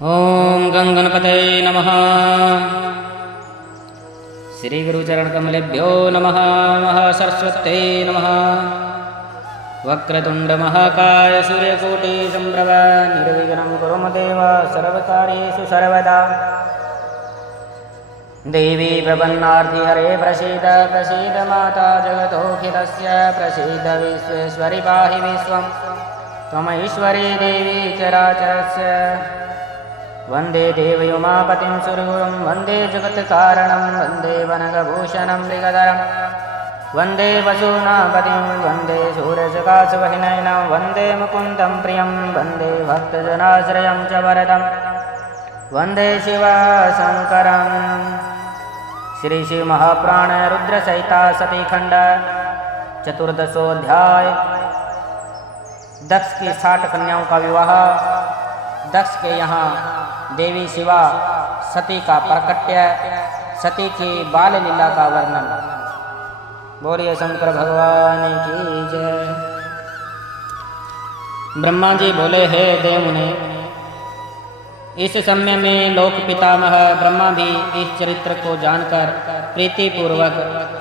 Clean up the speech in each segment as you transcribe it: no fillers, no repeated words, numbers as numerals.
ओम गंगणपते नमः। श्री गुरुचरणकमलेभ्यो नमः। महासरस्वत्यै नमः। वक्रतुंड महाकाय सूर्यकोटि संप्रभ निर्विघ्नं कुरु मम देव सर्वकार्येषु सर्वदा। देवी प्रपन्नार्थी हरे प्रसीद प्रसीद माता जगतोऽखिलस्य प्रसीद विश्वेश्वरि पाहि विश्वं त्वमैश्वरी देवी चराचरस्य। वन्दे देवयुमापतिं सुरगुरुं वन्दे जगत्कारणं वन्दे वनगभूषणं मृगधरं वन्दे वसूनापतिं वन्दे शूरसकाशवहिनयनं वन्दे मुकुन्दं प्रियं वन्दे भक्तजनाश्रयं च वरदं वन्दे शिवशङ्करम्। श्री शिव महापुराण रुद्रसहिता सतीखंड चतुर्दशोध्याय। दक्ष की 60 कन्याओं का विवाह। दक्ष के यहाँ देवी शिवा सती का प्रकट्य, सती की बाल लीला का वर्णन। बोलिए शंकर भगवान की जय। ब्रह्मा जी बोले, हे देवमुने, इस समय में लोक पितामह ब्रह्मा भी इस चरित्र को जानकर प्रीतिपूर्वक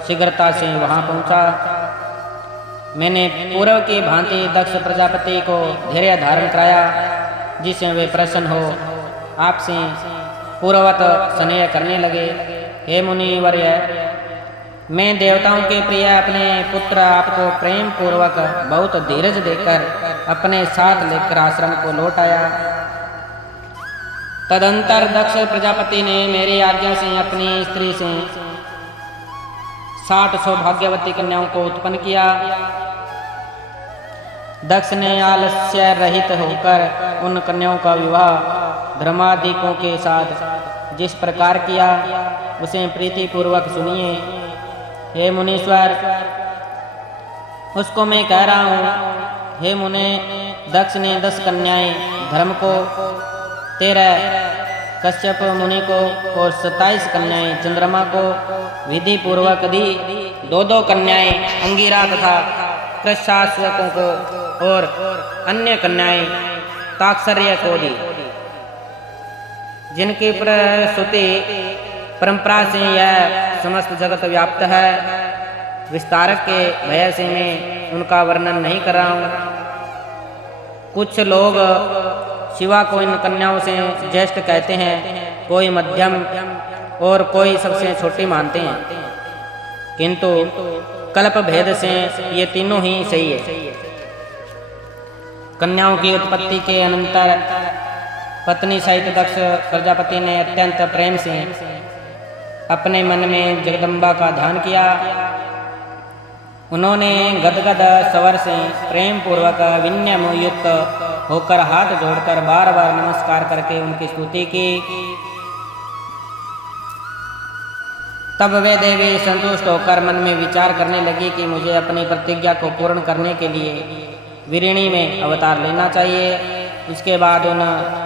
शीघ्रता से वहां पहुंचा। मैंने पूर्व की भांति दक्ष प्रजापति को धैर्य धारण कराया, जिससे वे प्रसन्न हो आपसे पूर्ववत स्नेह करने लगे। हे मुनिवर्य, मैं देवताओं के प्रिय अपने पुत्र आपको प्रेम पूर्वक बहुत धीरज देकर अपने साथ लेकर आश्रम को लौट आया। तदंतर दक्ष प्रजापति ने मेरी आज्ञा से अपनी स्त्री से 60 सौभाग्यवती कन्याओं को उत्पन्न किया। दक्ष ने आलस्य रहित होकर उन कन्याओं का विवाह धर्माधिकों के साथ जिस प्रकार किया, उसे प्रीतिपूर्वक सुनिए। हे मुनीश्वर, उसको मैं कह रहा हूँ। हे मुने, दक्ष ने 10 कन्याएं धर्म को, 13 कश्यप मुनि को और 27 कन्याएं चंद्रमा को विधि पूर्वक दी। 2 कन्याएं अंगिरा तथा कृशाश्वकों को और अन्य कन्याएं ताक्षर्य को दी, जिनकी प्रसूति परंपरा से यह समस्त जगत व्याप्त है। विस्तारक के भय से मैं उनका वर्णन नहीं कर रहा हूँ। कुछ लोग शिवा को इन कन्याओं से ज्येष्ठ कहते हैं, कोई मध्यम और कोई सबसे छोटी मानते हैं, किंतु कल्प भेद से ये तीनों ही सही है। कन्याओं की उत्पत्ति के अनंतर पत्नी सहित दक्ष प्रजापति ने अत्यंत प्रेम से अपने मन में जगदम्बा का ध्यान किया। उन्होंने गदगद स्वर से प्रेम पूर्वक विनय युक्त होकर हाथ जोड़कर बार बार नमस्कार करके उनकी स्तुति की। तब वे देवी संतुष्ट होकर मन में विचार करने लगी कि मुझे अपनी प्रतिज्ञा को पूर्ण करने के लिए वीरिणी में अवतार लेना चाहिए। इसके बाद उन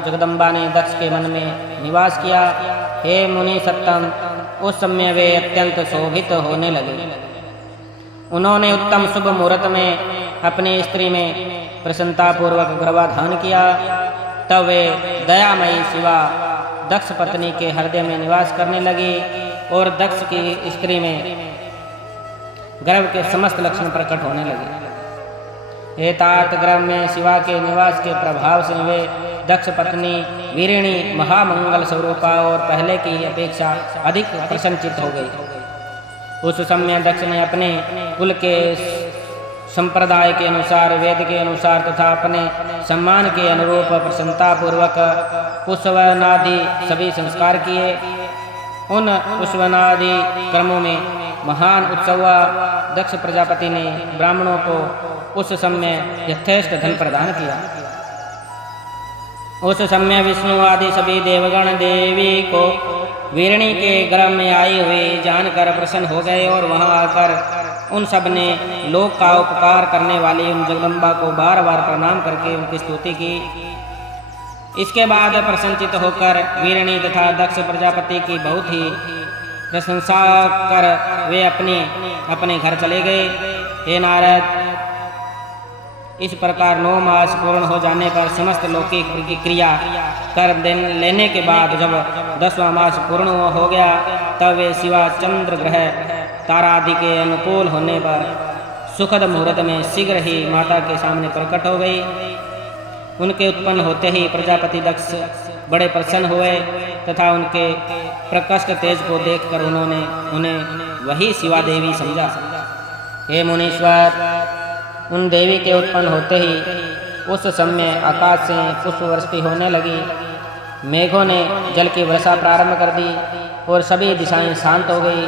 जगदम्बा ने दक्ष के मन में निवास किया। हे मुनि सत्तम, उस समय वे अत्यंत शोभित होने लगे। उन्होंने उत्तम शुभ मुहूर्त में अपनी स्त्री में प्रसन्नतापूर्वक गर्भाधान किया। तब वे दयामयी शिवा दक्ष पत्नी के हृदय में निवास करने लगी और दक्ष की स्त्री में गर्भ के समस्त लक्षण प्रकट होने लगे। एतात गर्भ में शिवा के निवास के प्रभाव से वे दक्ष पत्नी वीरिणी महामंगल स्वरूपा और पहले की अपेक्षा अधिक प्रसन्नचित हो गई। उस समय दक्ष ने अपने कुल के संप्रदाय के अनुसार, वेद के अनुसार तथा अपने सम्मान के अनुरूप प्रसन्नतापूर्वक पुष्पवनादि सभी संस्कार किए। उन पुष्पवनादि कर्मों में महान उत्सव। दक्ष प्रजापति ने ब्राह्मणों को उस समय यथेष्ट धन प्रदान किया। उस समय विष्णु आदि सभी देवगण देवी को वीरिणी के गर्भ में आई हुई जानकर प्रसन्न हो गए और वहां आकर उन सब ने लोक का उपकार करने वाली उन जगदम्बा को बार बार प्रणाम करके उनकी स्तुति की। इसके बाद प्रसन्नचित होकर वीरिणी तथा दक्ष प्रजापति की बहुत ही प्रशंसा कर वे अपने अपने घर चले गए। हे नारद, इस प्रकार 9 मास पूर्ण हो जाने पर समस्त लौकिक क्रिया कर लेने के बाद जब 10वां मास पूर्ण हो गया, तब वे शिवा चंद्र ग्रह तारा आदि के अनुकूल होने पर सुखद मुहूर्त में शीघ्र ही माता के सामने प्रकट हो गई। उनके उत्पन्न होते ही प्रजापति दक्ष बड़े प्रसन्न हुए तथा उनके प्रकट तेज को देखकर उन्होंने उन्हें वही शिवा देवी समझा। हे मुनीश्वर, उन देवी के उत्पन्न होते ही उस समय आकाश से पुष्पवृष्टि होने लगी। मेघों ने जल की वर्षा प्रारंभ कर दी और सभी दिशाएं शांत हो गई।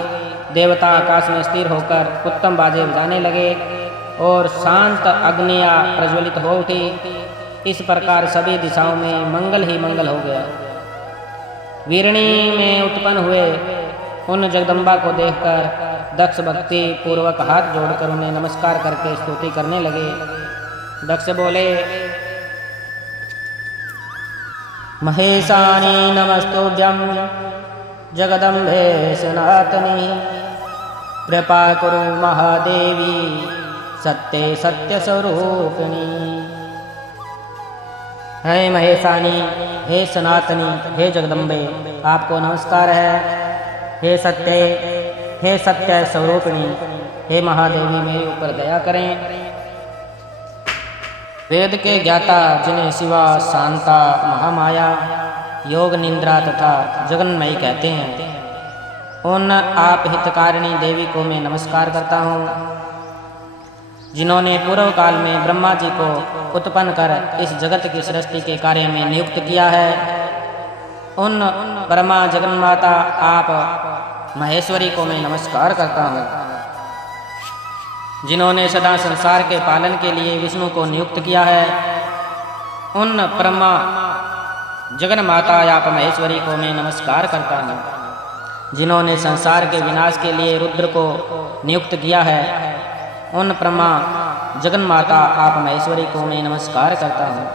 देवता आकाश में स्थिर होकर उत्तम बाजे बजाने लगे और शांत अग्नियां प्रज्वलित हो उठी। इस प्रकार सभी दिशाओं में मंगल ही मंगल हो गया। वीरणी में उत्पन्न हुए उन जगदम्बा को देखकर दक्ष भक्ति पूर्वक हाथ जोड़कर उन्हें नमस्कार करके स्तुति करने लगे। दक्ष बोले, महेशानी नमस्तुभ्यं जगदम्बे सनातनी, कृपा कुरु महादेवी सत्य सत्य स्वरूपिणी। हे महेशानी, हे सनातनी, हे जगदम्बे, आपको नमस्कार है। हे सत्य स्वरूपिणी, हे महादेवी, मेरे ऊपर दया करें। वेद के ज्ञाता जिन्हें शिवा, शांता, महामाया, योग निंद्रा तथा जगन्मयी कहते हैं, उन आप हितकारिणी देवी को मैं नमस्कार करता हूँ, जिन्होंने पूर्व काल में ब्रह्मा जी को उत्पन्न कर इस जगत की सृष्टि के कार्य में नियुक्त किया है। उन परमा जगन्माता आप महेश्वरी को मैं नमस्कार करता हूँ, जिन्होंने सदा संसार के पालन के लिए विष्णु को नियुक्त किया है। उन परमा जगन्माता आप महेश्वरी को मैं नमस्कार करता हूँ, जिन्होंने संसार के विनाश के लिए रुद्र को नियुक्त किया है। उन परमा जगन्माता आप महेश्वरी को मैं नमस्कार करता हूँ।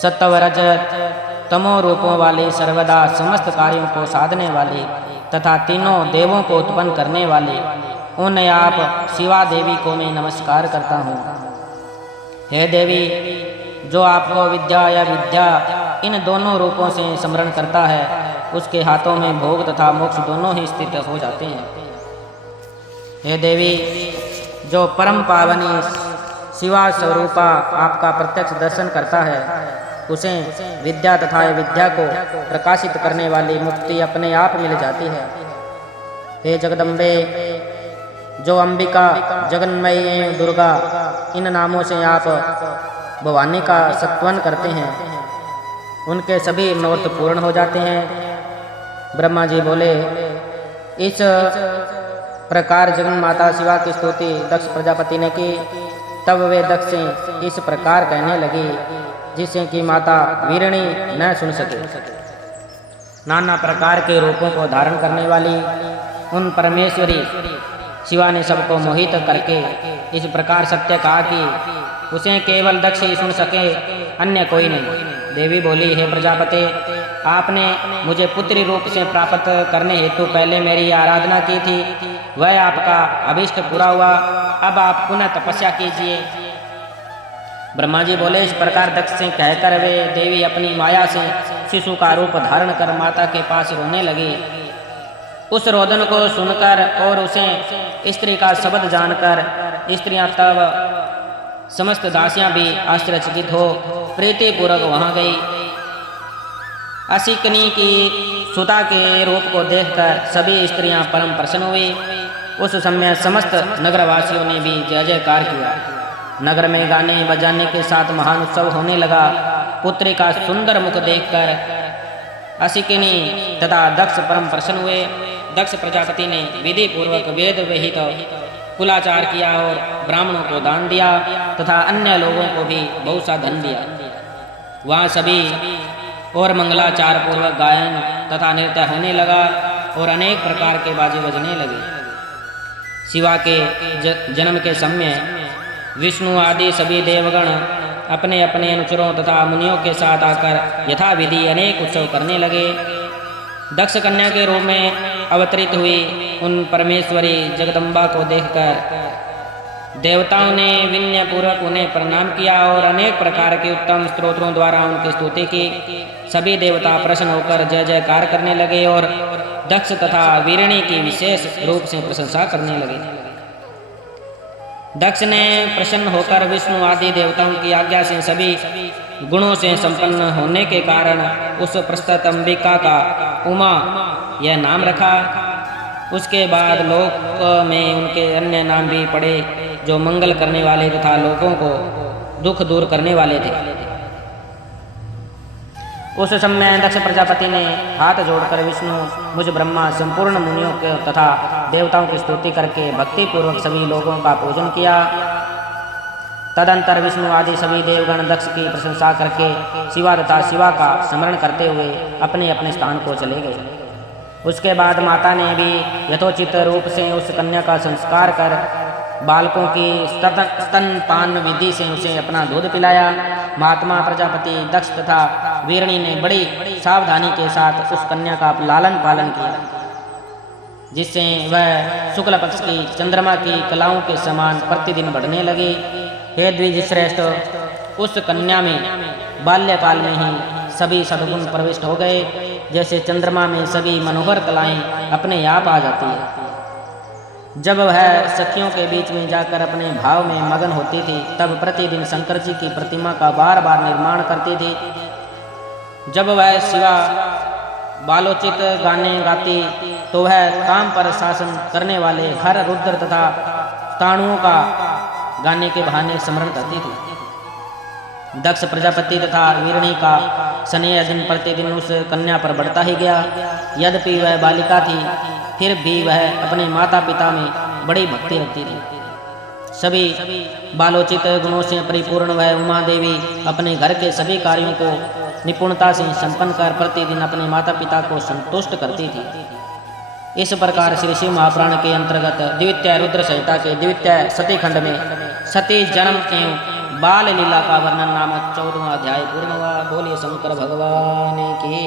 सत्व रजत तमो रूपों वाली, सर्वदा समस्त कार्यों को साधने वाली तथा तीनों देवों को उत्पन्न करने वाली उन आप शिवा देवी को मैं नमस्कार करता हूँ। हे देवी, जो आपको विद्या या विद्या इन दोनों रूपों से स्मरण करता है, उसके हाथों में भोग तथा मोक्ष दोनों ही स्थित हो जाते हैं। हे देवी, जो परम पावनी शिवा स्वरूपा आपका प्रत्यक्ष दर्शन करता है, उसे विद्या तथा विद्या को प्रकाशित करने वाली मुक्ति अपने आप मिल जाती है। हे जगदम्बे, जो अंबिका, जगन्मयी, दुर्गा इन नामों से आप भवानी का सत्वन करते हैं, उनके सभी मनोरथ पूर्ण हो जाते हैं। ब्रह्मा जी बोले, इस प्रकार जगन्माता शिवा की स्तुति दक्ष प्रजापति ने की। तब वे दक्ष से इस प्रकार कहने लगी, जिससे कि माता वीरणी न सुन सके। नाना प्रकार के रूपों को धारण करने वाली उन परमेश्वरी शिवा ने सबको मोहित करके इस प्रकार सत्य कहा कि उसे केवल दक्ष ही सुन सके, अन्य कोई नहीं। देवी बोली, हे प्रजापति, आपने मुझे पुत्री रूप से प्राप्त करने हेतु पहले मेरी आराधना की थी, वह आपका अभीष्ट पूरा हुआ। अब आप पुनः तपस्या कीजिए। ब्रह्मा जी बोले, इस प्रकार दक्ष से कहकर वे देवी अपनी माया से शिशु का रूप धारण कर माता के पास रोने लगी। उस रोदन को सुनकर और उसे स्त्री का शब्द जानकर स्त्रियां तब समस्त दासियां भी आश्चर्यचकित हो प्रीति पूर्वक वहां गई। असिकनी की सुता के रूप को देखकर सभी स्त्रियां परम प्रसन्न हुई। उस समय समस्त नगरवासियों ने भी जय जयकार किया। नगर में गाने बजाने के साथ महान उत्सव होने लगा। पुत्री का सुंदर मुख देखकर असिकनी तथा दक्ष परम प्रसन्न हुए। दक्ष प्रजापति ने विधि पूर्वक वेद विहित कुलाचार किया और ब्राह्मणों को दान दिया तथा अन्य लोगों को भी बहुत सा धन दिया। वहाँ सभी और मंगलाचार पूर्वक गायन तथा नृत्य होने लगा और अनेक प्रकार के बाजे बजने लगे। शिवा के जन्म के समय विष्णु आदि सभी देवगण अपने अपने अनुचरों तथा मुनियों के साथ आकर यथाविधि अनेक उत्सव करने लगे। दक्ष कन्या के रूप में अवतरित हुई उन परमेश्वरी जगदम्बा को देखकर देवताओं ने विनय पूर्वक उन्हें प्रणाम किया और अनेक प्रकार के उत्तम स्तोत्रों द्वारा उनकी स्तुति की। सभी देवता प्रसन्न होकर जय जयकार करने लगे और दक्ष तथा वीरणी की विशेष रूप से प्रशंसा करने लगे। दक्ष ने प्रसन्न होकर विष्णु आदि देवताओं की आज्ञा से सभी गुणों से संपन्न होने के कारण उस प्रस्तुत अंबिका का उमा यह नाम रखा। उसके बाद लोक में उनके अन्य नाम भी पड़े जो मंगल करने वाले तथा लोगों को दुख दूर करने वाले थे। उस समय दक्ष प्रजापति ने हाथ जोड़कर विष्णु मुझ ब्रह्मा संपूर्ण मुनियों के तथा देवताओं की स्तुति करके भक्ति पूर्वक सभी लोगों का पूजन किया। तदंतर विष्णु आदि सभी देवगण दक्ष की प्रशंसा करके शिवा तथा शिवा का स्मरण करते हुए अपने अपने स्थान को चले गए। उसके बाद माता ने भी यथोचित रूप से उस कन्या का संस्कार कर बालकों की स्तनपान विधि से उसे अपना दूध पिलाया। महात्मा प्रजापति दक्ष तथा वीरणी ने बड़ी सावधानी के साथ उस कन्या का लालन पालन किया, जिससे वह शुक्ल पक्ष की चंद्रमा की कलाओं के समान प्रतिदिन बढ़ने लगी। हे द्विज श्रेष्ठ, उस कन्या में बाल्यकाल में ही सभी सद्गुण प्रविष्ट हो गए। जैसे चंद्रमा में सभी मनोहर कलाएं अपने आप आ जाती है। जब वह सखियों के बीच में जाकर अपने भाव में मगन होती थी तब प्रतिदिन शंकर जी की प्रतिमा का बार बार निर्माण करती थी। जब वह शिवा बालोचित गाने गाती तो वह काम पर शासन करने वाले हर रुद्र तथा ताणुओं का गाने के बहाने स्मरण करती थी। दक्ष प्रजापति तथा वीरणी का स्नेह दिन प्रतिदिन उस कन्या पर बढ़ता ही गया। यद्यपि वह बालिका थी फिर भी वह अपने माता पिता में बड़ी भक्ति रखती थी। सभी बालोचित गुणों से परिपूर्ण वह उमा देवी अपने घर के सभी कार्यों को निपुणता से संपन्न कर प्रतिदिन अपने माता पिता को संतुष्ट करती थी। इस प्रकार श्री शिव महापुराण के अंतर्गत द्वितीय रुद्र संहिता के द्वितीय सती खंड में सती जन्म एवं बाल लीला का वर्णन नामक 14वां अध्याय पूर्ण हुआ। बोलिए शंकर भगवान की।